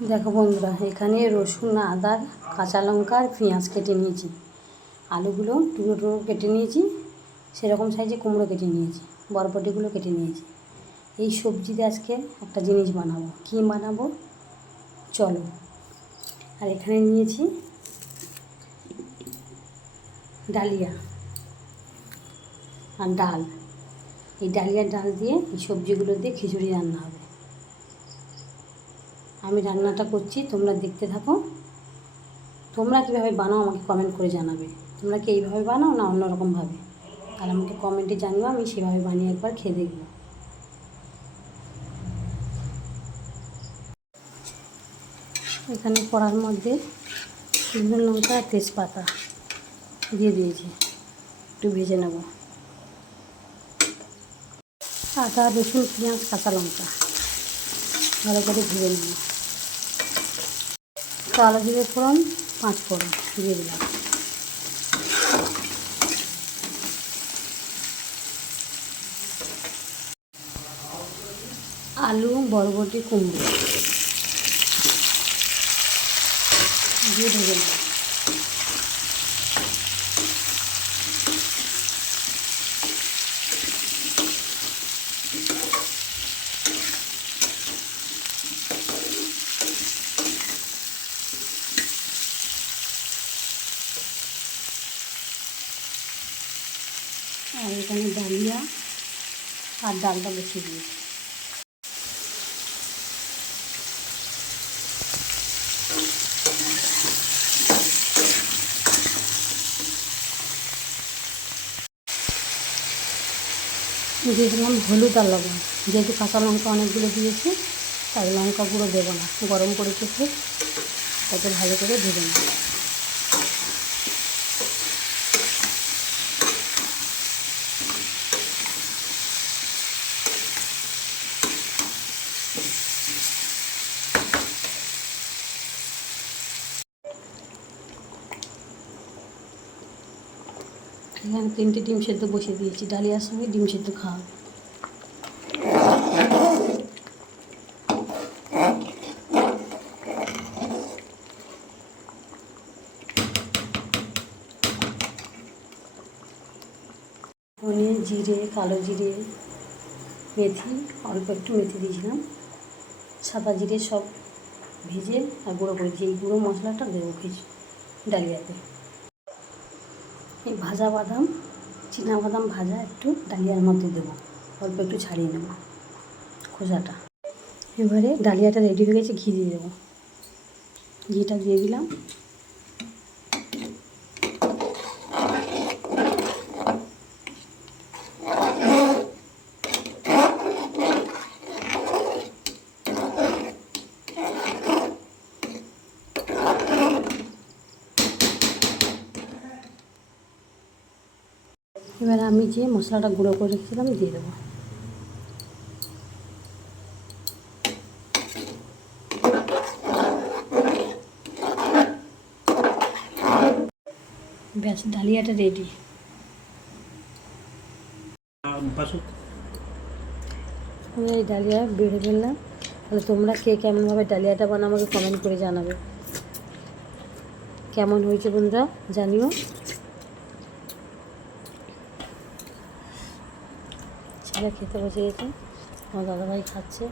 দেখো বন্ধুরা, এখানে রসুন, আদা, কাঁচা লঙ্কা আর পেঁয়াজ কেটে নিয়েছি। আলুগুলো টুকরো টুকরো কেটে নিয়েছি, সেরকম সাইজে কুমড়ো কেটে নিয়েছি, বরবটিগুলো কেটে নিয়েছি। এই সবজি দিয়ে আজকে একটা জিনিস বানাবো। কী বানাবো চলো। আর এখানে নিয়েছি ডালিয়া আর ডাল। এই ডালিয়ার ডাল দিয়ে এই সবজিগুলো দিয়ে খিচুড়ি রান্না হবে। আমি রান্নাটা করছি, তোমরা দেখতে থাকো। তোমরা কীভাবে বানাও আমাকে কমেন্ট করে জানাবে। তোমরা কি এইভাবে বানাও না অন্যরকমভাবে? তাহলে আমাকে কমেন্টে জানিও, আমি সেভাবে বানিয়ে একবার খেয়ে দেখব। এখানে কড়ার মধ্যে শুকনো লঙ্কা আর তেজপাতা দিয়ে দিয়েছি, একটু ভেজে নেব। আদা, রসুন, পেঁয়াজ, কাঁচা লঙ্কা ভালো করে ভেজে নেব। কালো জিরে ফোড়ন, 5 ফোড়ন দিয়ে দিলাম। আলু, বরবটি, কুমড়ো দিয়ে ভেজে নেব। আর এখানে ডালিয়া আর ডালটা বসিয়ে দিয়েছি। দিয়ে দিলাম হলুদ আর লবণ। যেহেতু কাঁচা লঙ্কা অনেকগুলো দিয়েছি, তাই লঙ্কা গুঁড়ো দেবো না। গরম করেছি খুব, তাকে ভালো করে ভেজে নেব। এখানে 3টে ডিম সেদ্ধ বসিয়ে দিয়েছি। ডালিয়ার সঙ্গে ডিম সেদ্ধ খাওয়া। ধনে, জিরে, কালো জিরে, মেথি, অল্প একটু মেথি দিয়েছিলাম, সাদা জিরে সব ভেজে আর গুঁড়ো করেছি। এই গুঁড়ো মশলাটা দেবো ডালিয়াতে। এই ভাজা বাদাম, বাদাম ভাজা একটু ডালিয়ার মধ্যে দেবো, অল্প একটু ছাড়িয়ে নেব খোসাটা। এবারে ডালিয়াটা রেডি হয়ে গেছে, ঘি দিয়ে দেবো। ঘিটা দিয়ে দিলাম। এবার আমি যে মশলাটা গুঁড়ো করে রেখেছিলাম দিয়ে দেবো। ব্যাস, ডালিয়াটা রেডি। আমি এই ডালিয়া বেড়ে ফেললাম। তাহলে তোমরা কে কেমনভাবে ডালিয়াটা বানাও আমাকে কমেন্ট করে জানাবে। কেমন হয়েছে বন্ধুরা জানিও। ছেলে খেতে বসে গেছে, আমার দাদাভাই খাচ্ছে।